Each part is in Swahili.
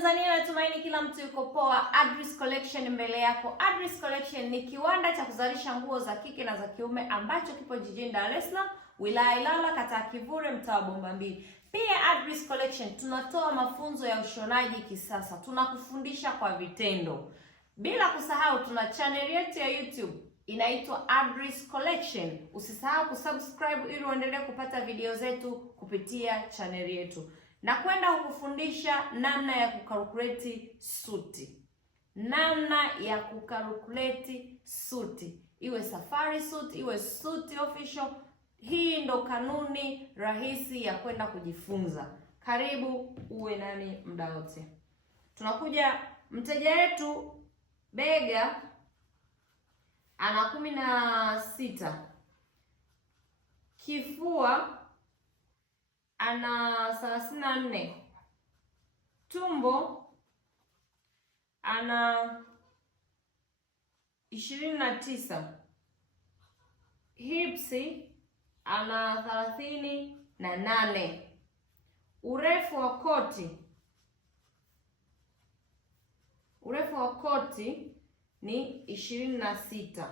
Tanzania, natumaini kila mtu yuko poa. Adris Collection mbele yako. Adris Collection ni kiwanda cha kuzalisha nguo za kike na za kiume ambacho kipo jijini Dar es Salaam, wilaya Ilala, kata ya Kivule, mtaa wa Bomba Mbili. Pia Adris Collection tunatoa mafunzo ya ushonaji kisasa. Tunakufundisha kwa vitendo. Bila kusahau tuna channel yetu ya YouTube inaitwa Adris Collection. Usisahau kusubscribe ili uendelee kupata video zetu kupitia channel yetu. Na kwenda kukufundisha namna ya kukalkuleti suti. Namna ya kukalkuleti suti. Iwe safari suit, iwe suit official. Hii ndo kanuni rahisi ya kwenda kujifunza. Karibu uwe nami muda wote. Tunakuja mteja wetu bega ana 16. Kifua ana 34. Tumbo ana 29. Hipsi ana 38. Urefu wa koti ni 26.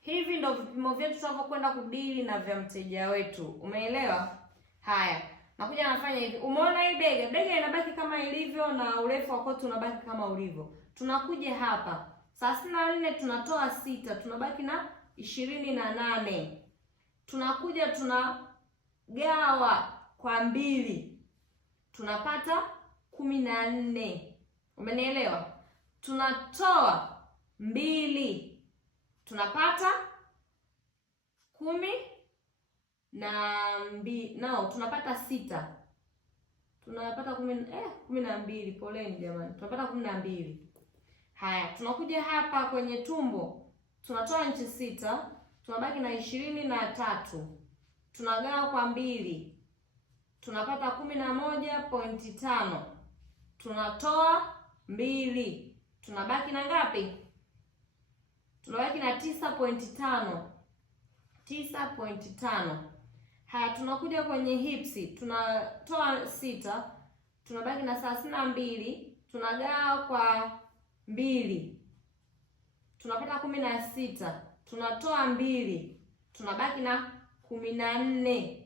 Hivi ndo vipimo vyetu tunavyokwenda kudili na vya mteja wetu. Umeelewa? Haya, nakuja nafanya hivi. Umeona hii bega inabaki kama ilivyo na urefu wa koti unabaki kama ulivyo. Tunakuja hapa 34 tunatoa 6, tunabaki na 28. Tunakuja tunagawa kwa 2, tunapata 14. Umenielewa? Tunatoa 2, tunapata 12. Tunapata 6. Tunapata 12. Poleni jamani. Tunapata 12. Haya, tunakuja hapa kwenye tumbo. Tunatoa inchi 6, tunabaki na 23. Tunagawa kwa 2. Tunapata 11.5. Tunatoa 2. Tunabaki na ngapi? Tunabaki na 9.5. 9.5. Haya, tunakuja kwenye hipsi. Tunatoa 6. Tunabaki na 32. Tunagawa kwa 2. Tunapata 16. Tunatoa 2. Tunabaki na 14.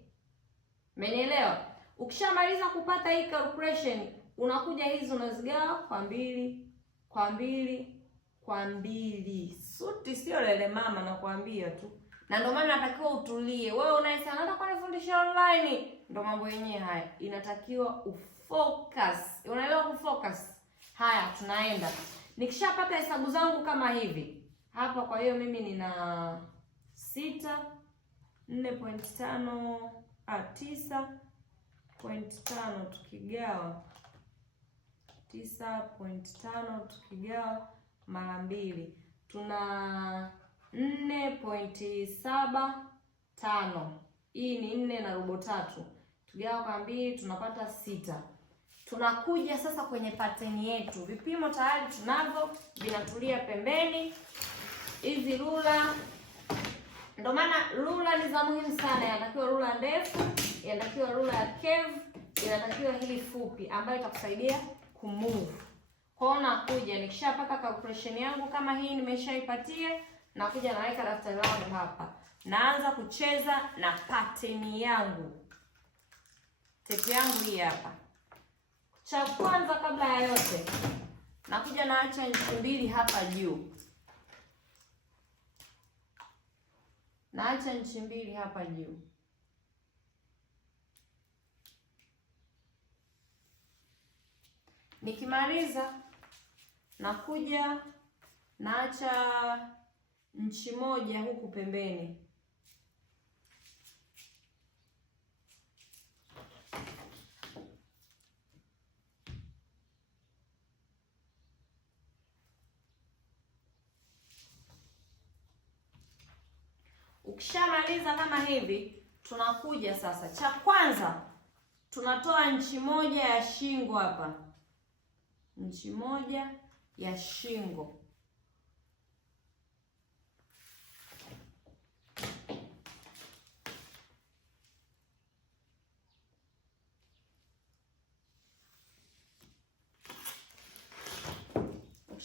Umenielewa? Ukishamaliza kupata hii calculation, unakuja hizi unazigawa kwa 2, kwa 2, kwa 2. Suti sio lele mama, nakwambia tu. Na ndio maana natakiwa utulie. Wewe unaisema nataka kunifundisha online. Ndio mambo yenyewe haya. Inatakiwa ufocus. Unaelewa kufocus? Haya, tunaenda. Nikishapata hesabu zangu kama hivi. Hapa kwa hiyo mimi nina 6, 4.5, 9.5 tukigawa 9.5 tukigawa mara 2 tuna 4.75. Hii ni 4.3. Tukigawa kwa 2 tunapata 6. Tunakuja sasa kwenye pattern yetu. Vipimo tayari tunavyo, vinatulia pembeni. Hizi rula, ndio maana rula ni za muhimu sana. Inatakiwa rula ndefu, inatakiwa rula ya curve, inatakiwa hili fupi ambayo itakusaidia kumove. Kwa hiyo nakuja nikishapata calculation yangu kama hii nimeshaipatia, nakuja naweka daftari langu hapa. Naanza kucheza na pattern yangu. Tepu yangu hii hapa. Cha kwanza kabla ya yote, nakuja naacha inchi 2 hapa juu. Naacha inchi 2 hapa juu. Nikimaliza nakuja naacha inchi 1 huku pembeni. Ukishamaliza kama hivi, tunakuja sasa. Cha kwanza tunatoa inchi 1 ya shingo hapa. Inchi 1 ya shingo.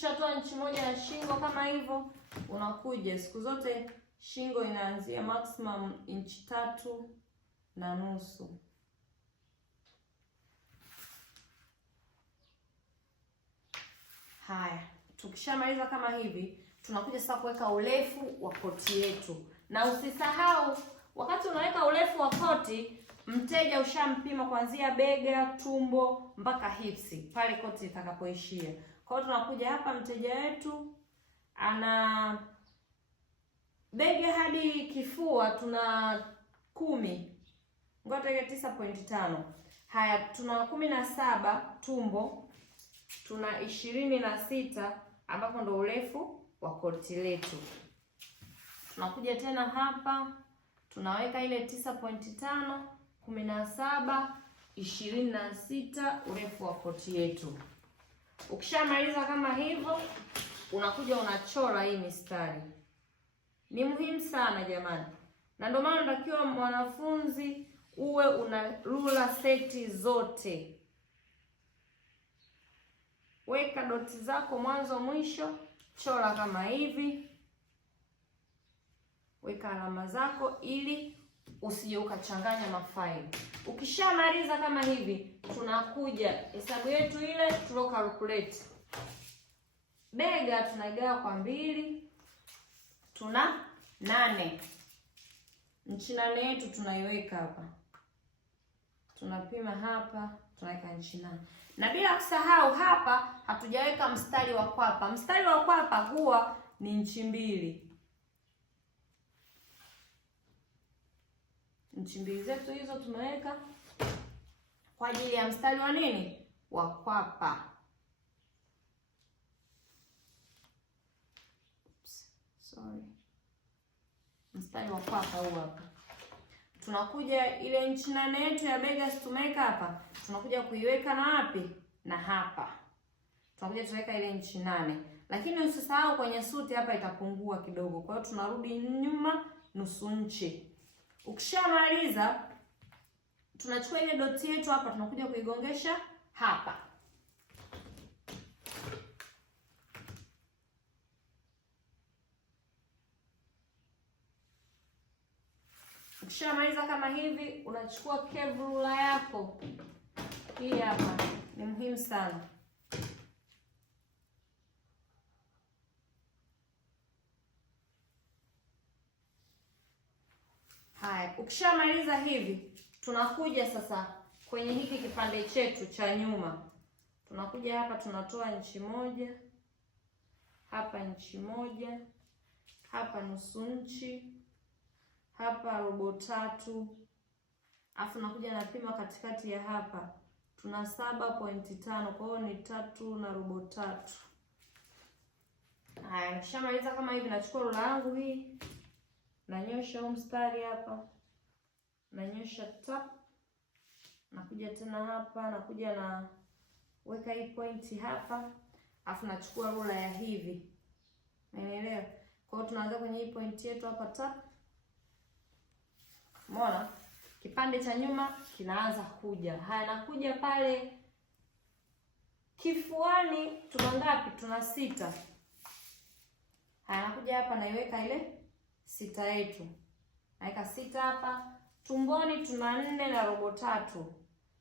Ukishatoa inchi moja ya shingo kama hivyo, unakuja, siku zote shingo inaanzia maximum inchi 3.5. Haya, tukishamaliza kama hivi, tunakuja sasa kuweka urefu wa koti yetu. Na usisahau wakati unaweka urefu wa koti, mteja ushampima kuanzia bega, tumbo mpaka hipsi, pale koti itakapoishia. Kwa hiyo tunakuja hapa, mteja wetu ana bega hadi kifua tuna 10. Ngoja 9.5. Haya, tuna 17 tumbo, tuna 26 ambapo ndo urefu wa koti letu. Tunakuja tena hapa, tunaweka ile 9.5, 17, 26 urefu wa koti yetu. Ukishamaliza kama hivyo, unakuja unachora hii mistari. Ni muhimu sana jamani, na ndio maana unatakiwa mwanafunzi uwe una rula seti zote. Weka doti zako mwanzo mwisho, chora kama hivi, weka alama zako ili usije ukachanganya mafaili. Ukishamaliza kama hivi, tunakuja hesabu yetu ile tulio calculate. Bega tunaigawa kwa 2, tuna 8. Inchi 8 yetu tunaiweka hapa, tunapima hapa, tunaweka inchi 8. Na bila kusahau hapa hatujaweka mstari wa kwapa. Mstari wa kwapa huwa ni inchi 2. Inchi 2 zetu hizo tumeweka kwa ajili ya mstari wa nini? Wa kwapa. Sorry. Mstari wa kwapa huu hapa. Tunakuja ile inchi 8 yetu ya bega tumeweka hapa, tunakuja kuiweka na wapi? Na hapa. Tunakuja tuweka ile inchi 8. Lakini usisahau kwenye suti hapa itapungua kidogo. Kwa hiyo tunarudi nyuma nusu inchi. Ukishamaliza tunachukua ile doti yetu hapa, tunakuja kuigongesha hapa. Ukishamaliza kama hivi, unachukua curve ruler yako. Hii hapa ni muhimu sana. Haya, ukishamaliza hivi, tunakuja sasa kwenye hiki kipande chetu cha nyuma. Tunakuja hapa, tunatoa inchi 1, hapa inchi 1, hapa nusu inchi, hapa robo 3. Alafu nakuja napima katikati ya hapa. Tuna 7.5, kwa hiyo ni 3 na robo 3. Haya, nikishamaliza kama hivi, nachukua rula yangu hii, nanyosha huu mstari hapa, nanyosha tap, nakuja tena hapa, nakuja na weka hii pointi hapa, afu nachukua rula ya hivi. Umeelewa? Kwa hiyo tunaanza kwenye hii pointi yetu hapa tap. Umeona? Kipande cha nyuma kinaanza kuja. Haya, nakuja pale kifuani, tuna ngapi? Tuna 6. Haya, nakuja hapa naiweka ile 6 yetu. Naweka 6 hapa. Tumboni tuna 4 na robo 3.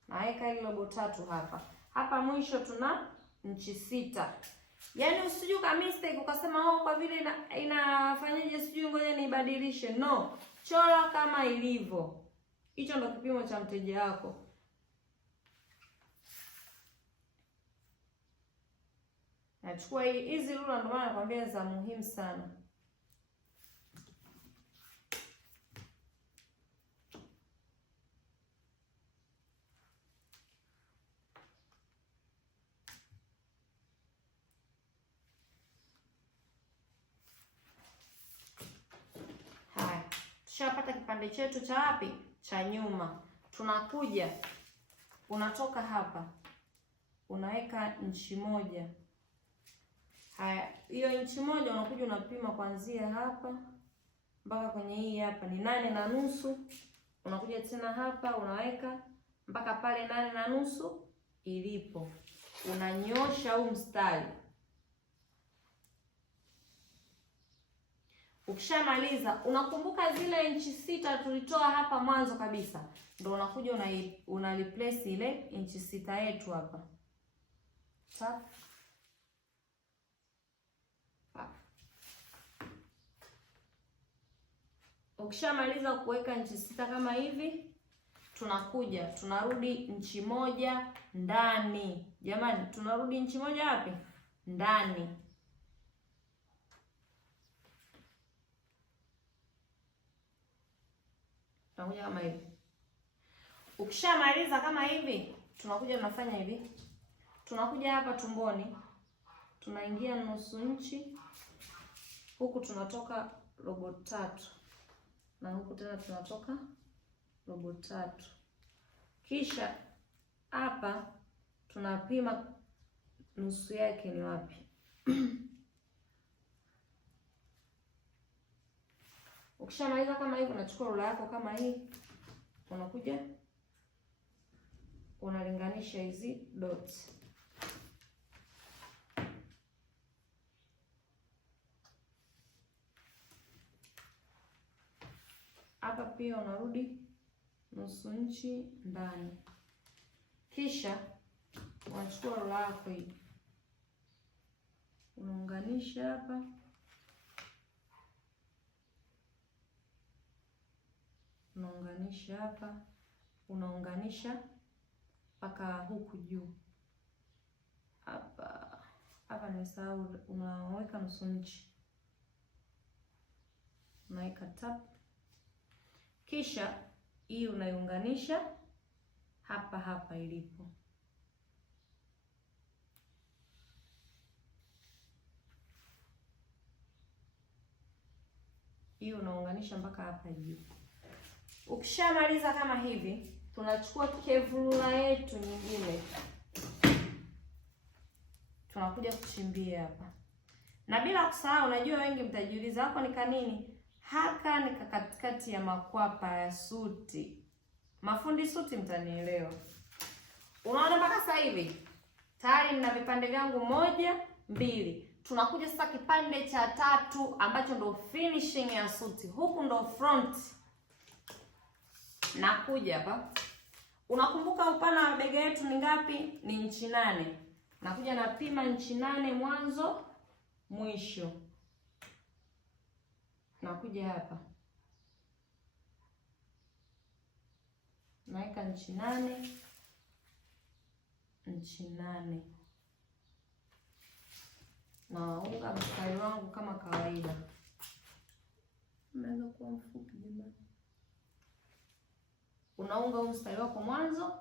Naweka ile robo 3 hapa. Hapa mwisho tuna inchi 6. Yaani usije uka mistake ukasema kwa vile inafanyaje sijui ngoja nibadilishe. No. Chora kama ilivyo. Hicho ndo kipimo cha mteja wako. Nachukua hizi rula, ndio maana nakwambia za muhimu sana. Haya, tushapata kipande chetu cha wapi? Cha nyuma. Tunakuja, unatoka hapa, unaweka inchi 1. Haya, hiyo inchi 1 unakuja unapima kuanzia hapa mpaka kwenye hii hapa ni 8.5. Unakuja tena hapa unaweka mpaka pale 8.5 ilipo. Unanyosha huu mstari. Ukishamaliza, unakumbuka zile inchi 6 tulitoa hapa mwanzo kabisa, ndio unakuja una replace ile inchi 6 yetu hapa. Sawa? Ukishamaliza kuweka inchi 6 kama hivi, tunakuja tunarudi inchi 1 ndani. Jamani, tunarudi inchi 1 wapi? Ndani. Tunakuja kama hivi. Ukishamaliza kama hivi, tunakuja tunafanya hivi. Tunakuja hapa tumboni, tunaingia nusu inchi, huku tunatoka robo 3, na huku tena tunatoka robo 3. Kisha hapa tunapima nusu yake ni wapi. Ukishamaliza kama hivi, unachukua rula yako kama hii, unakuja unalinganisha hizi dots. Hapa pia unarudi nusu inchi ndani. Kisha unachukua rula yako hii, unaunganisha hapa, unaunganisha hapa, unaunganisha mpaka huku juu. Hapa nimesahau, unaweka nusu inchi, unaweka tap. Kisha hii unaiunganisha hapa hapa ilipo. Hii unaunganisha mpaka hapa juu. Ukishamaliza kama hivi, tunachukua kevula yetu nyingine, tunakuja kuchimbia hapa. Na bila kusahau, unajua wengi mtajiuliza hapo ni kanini? Haka ni katikati ya makwapa ya suti. Mafundi suti mtanielewa. Unaona mpaka sasa hivi tayari nina vipande vyangu 1, 2. Tunakuja sasa kipande cha 3 ambacho ndo finishing ya suti. Huku ndo front. Nakuja hapa. Unakumbuka upana wa bega yetu ni ngapi? Ni inchi 8. Nakuja napima inchi 8 mwanzo mwisho. Nakuja hapa, naweka inchi 8, inchi 8, naunga mstari wangu kama kawaida. Unaweza kuwa mfupi jamani. Unaunga huu mstari wako mwanzo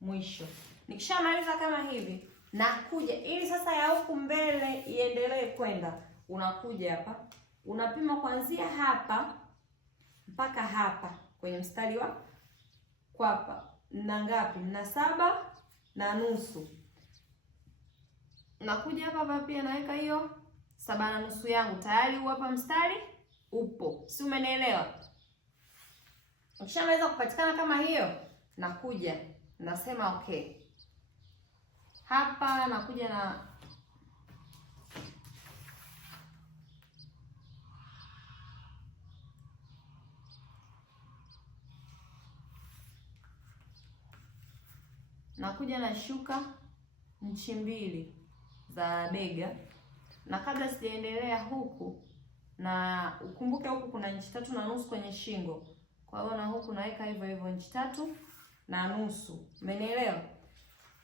mwisho. Nikishamaliza kama hivi, nakuja ili sasa ya huku mbele iendelee kwenda, unakuja hapa, unapima kuanzia hapa mpaka hapa kwenye mstari wa kwapa. Na ngapi? Na 7.5. Nakuja hapa pia naweka hiyo 7.5 yangu. Tayari huu hapa mstari upo. Si umenielewa? Ukishamaliza kupatikana kama hiyo, nakuja nasema okay. Hapa nakuja na shuka inchi 2 za bega. Na kabla sijaendelea huku, na ukumbuke huku kuna inchi 3.5 kwenye shingo. Kwa hiyo na huku naweka hivyo hivyo inchi 3.5. Umenielewa?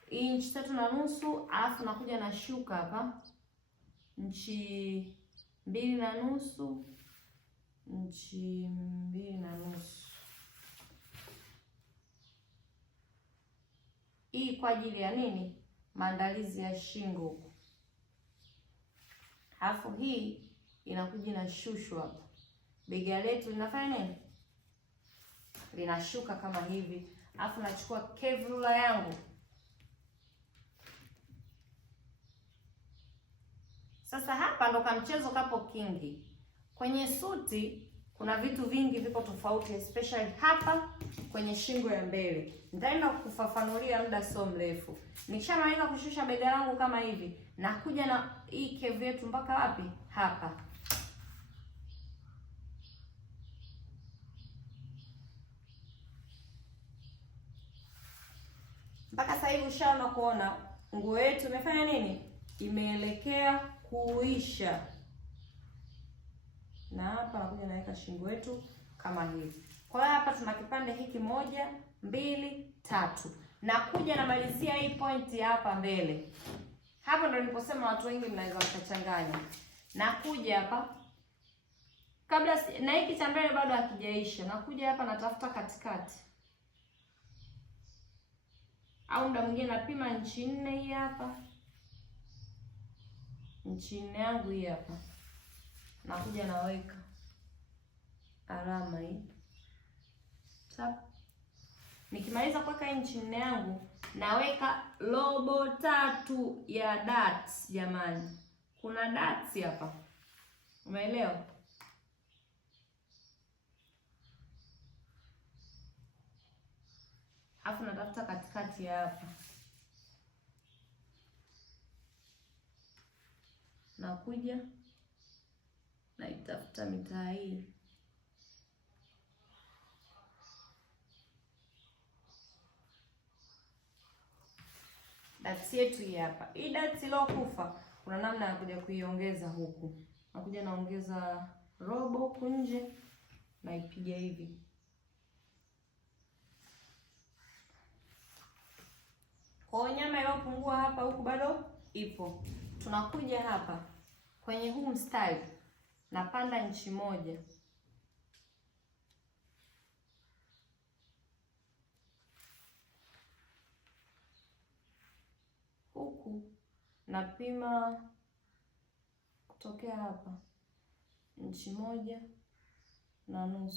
Hii inchi 3.5, alafu nakuja na shuka hapa inchi 2.5, inchi 2.5. Hii kwa ajili ya nini? Maandalizi ya shingo. Alafu hii inakuja na shushu hapa. Bega letu linafanya nini? Linashuka kama hivi. Alafu nachukua kevula yangu. Sasa hapa ndo kamchezo kapo kingi. Kwenye suti kuna vitu vingi viko tofauti, especially hapa kwenye shingo ya mbele. Nitaenda kufafanulia muda sio mrefu. Nikishamaliza kushusha bega langu kama hivi, nakuja na hii kevu yetu mpaka wapi? Hapa. hivi ushaona kuona nguo yetu imefanya nini? Imeelekea kuisha. Na hapa nakuja naweka shingo yetu kama hivi. Kwa hiyo hapa tuna kipande hiki 1, 2, 3. Nakuja namalizia hii pointi hapa mbele. Hapo ndo niliposema watu wengi mnaweza mkachanganya. Nakuja hapa kabla na hiki cha mbele bado hakijaisha. Nakuja hapa natafuta katikati. Au muda mwingine napima inchi 4 hii hapa. Inchi 4 yangu hii hapa. Nakuja naweka alama hii. Tap. Nikimaliza kuweka inchi 4 yangu, naweka robo 3 ya dots jamani. Kuna dots hapa. Umeelewa? Alafu natafuta katikati ya hapa. Nakuja naitafuta mitaa hii. Dots yetu hii hapa. Hii dots iliyokufa kuna namna ya kuja kuiongeza huku. Nakuja naongeza robo huku nje, naipiga hivi. Kwa nyama iliyopungua hapa huku bado ipo. Tunakuja hapa kwenye huu mstari napanda inchi 1. Huku napima kutokea hapa inchi 1.5.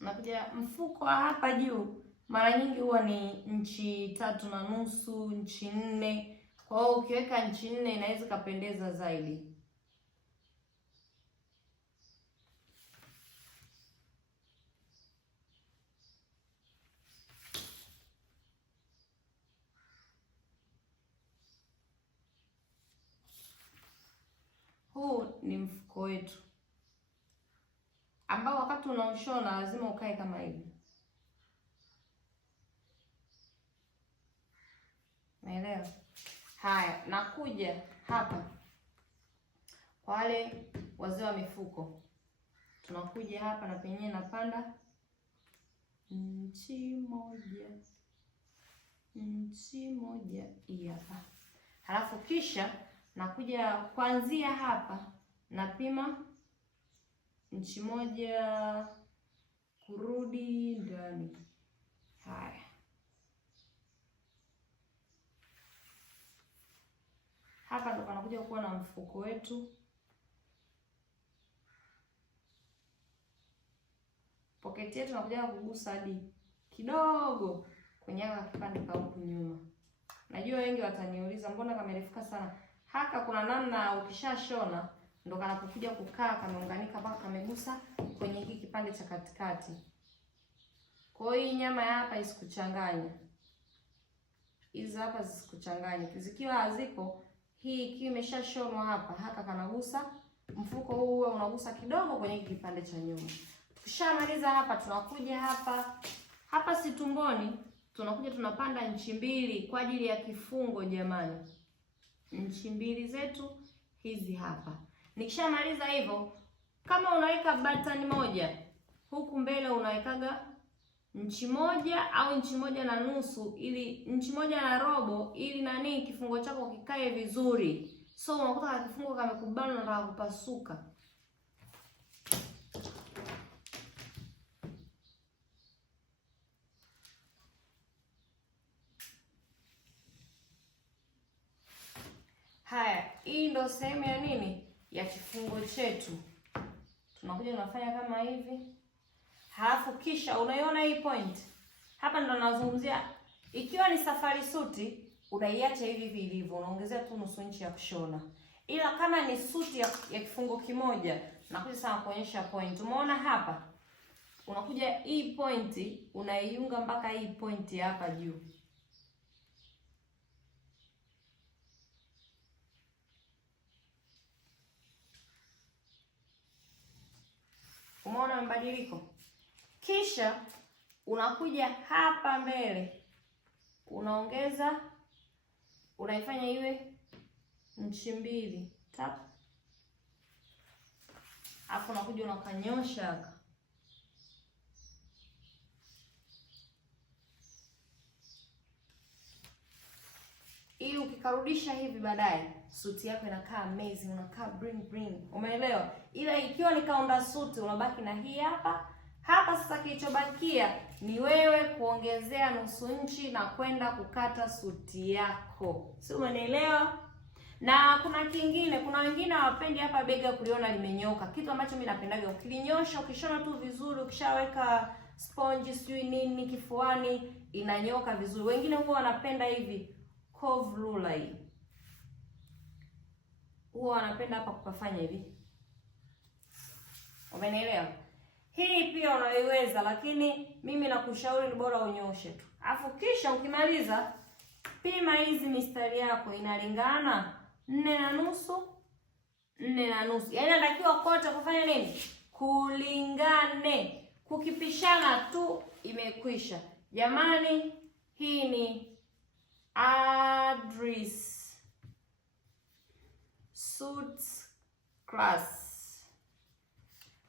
Nakuja mfuko hapa juu mara nyingi huwa ni inchi 3.5, inchi 4. Kwa hiyo ukiweka inchi 4 inaweza kapendeza zaidi. Huu ni mfuko wetu ambao wakati unaoshona lazima ukae kama hivi. Umeelewa? Haya, nakuja hapa kwa wale wazee wa mifuko. Tunakuja hapa na penyewe napanda inchi 1. Inchi 1 hii hapa. Halafu kisha nakuja kuanzia hapa napima inchi 1 kurudi ndani. Haya. Hapa ndo panakuja kuwa na mfuko wetu. Pocket yetu nakuja kugusa hadi kidogo kwenye kipande ka huku nyuma. Najua wengi wataniuliza mbona kamerefuka sana. Haka kuna namna ukishashona ndo kanapokuja kukaa kameunganika mpaka kamegusa kwenye hiki kipande cha katikati. Kwa hiyo nyama ya hapa isikuchanganye. Hizi hapa zisikuchanganye. Zikiwa haziko, hii ikiwa imeshashonwa hapa, haka kanagusa, mfuko huu uwe unagusa kidogo kwenye hiki kipande cha nyuma. Tukishamaliza hapa tunakuja hapa. Hapa si tumboni, tunakuja tunapanda inchi 2 kwa ajili ya kifungo jamani. Inchi 2 zetu hizi hapa. Nikishamaliza hivyo, kama unaweka button 1, huku mbele unawekaga inchi 1 au inchi 1.5 ili inchi 1.5 ili nani kifungo chako kikae vizuri. So unakuta kifungo kamekubana na nataka kupasuka. Haya, hii ndo sehemu ya nini? Ya kifungo chetu. Tunakuja tunafanya kama hivi. Halafu kisha unaiona hii point. Hapa ndo nazungumzia ikiwa ni safari suti, unaiacha hivi vilivyo, unaongezea tu nusu inchi ya kushona. Ila kama ni suti ya kifungo kimoja, nakuja sana kuonyesha point. Umeona hapa? Unakuja hii point, unaiunga mpaka hii point hapa juu. Umeona mabadiliko? Kisha unakuja hapa mbele, unaongeza, unaifanya iwe nchi mbili, tap. Alafu unakuja unakanyosha hapa. Ili ukikarudisha hivi baadaye, suti yako inakaa amazing, unakaa bling. Umeelewa? Ila ikiwa ni kaunda suti, unabaki na hii hapa. Hapa sasa kilichobakia ni wewe kuongezea nusu inchi na kwenda kukata suti yako. Si umenielewa? Na kuna kingine, kuna wengine hawapendi hapa bega kuliona limenyoka. Kitu ambacho mimi napendaga, ukilinyosha, ukishona tu vizuri, ukishaweka sponge sijui nini kifuani, inanyoka vizuri. Wengine huwa wanapenda hivi curve ruler hii. Huwa wanapenda hapa kupafanya hivi. Umenielewa? Hii pia unaiweza, lakini mimi nakushauri ni bora unyoshe tu. Alafu kisha ukimaliza, pima hizi mistari yako inalingana 4.5, 4.5. Yaani natakiwa kote kufanya nini? Kulingane. Kukipishana tu imekwisha. Jamani, hii ni Adris Suits Class.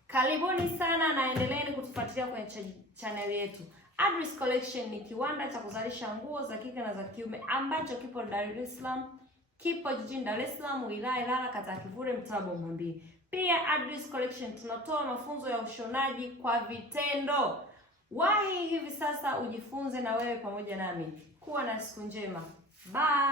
Karibuni sana na endeleeni kutufuatilia kwenye channel yetu. Adris Collection ni kiwanda cha kuzalisha nguo za kike na za kiume ambacho kipo Dar es Salaam. Kipo jijini Dar es Salaam, wilaya Ilala, kata ya Kivule, mtaa Bombombili. Pia Adris Collection tunatoa mafunzo ya ushonaji kwa vitendo. Wahi hivi sasa ujifunze na wewe pamoja nami. Kuwa na siku njema. Bye.